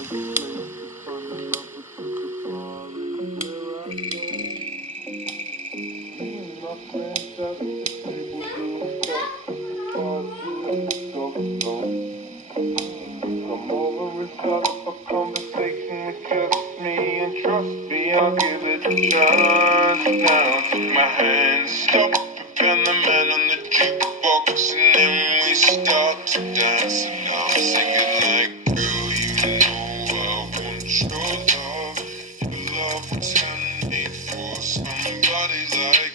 Come over and start up a conversation with just me, and trust me, I'll give it a chance. Now take my hand, stop, and the man on the jukebox, and then we start to dance. And now I'm singing like, girl, you know I want your love. Your love will turn me for somebody like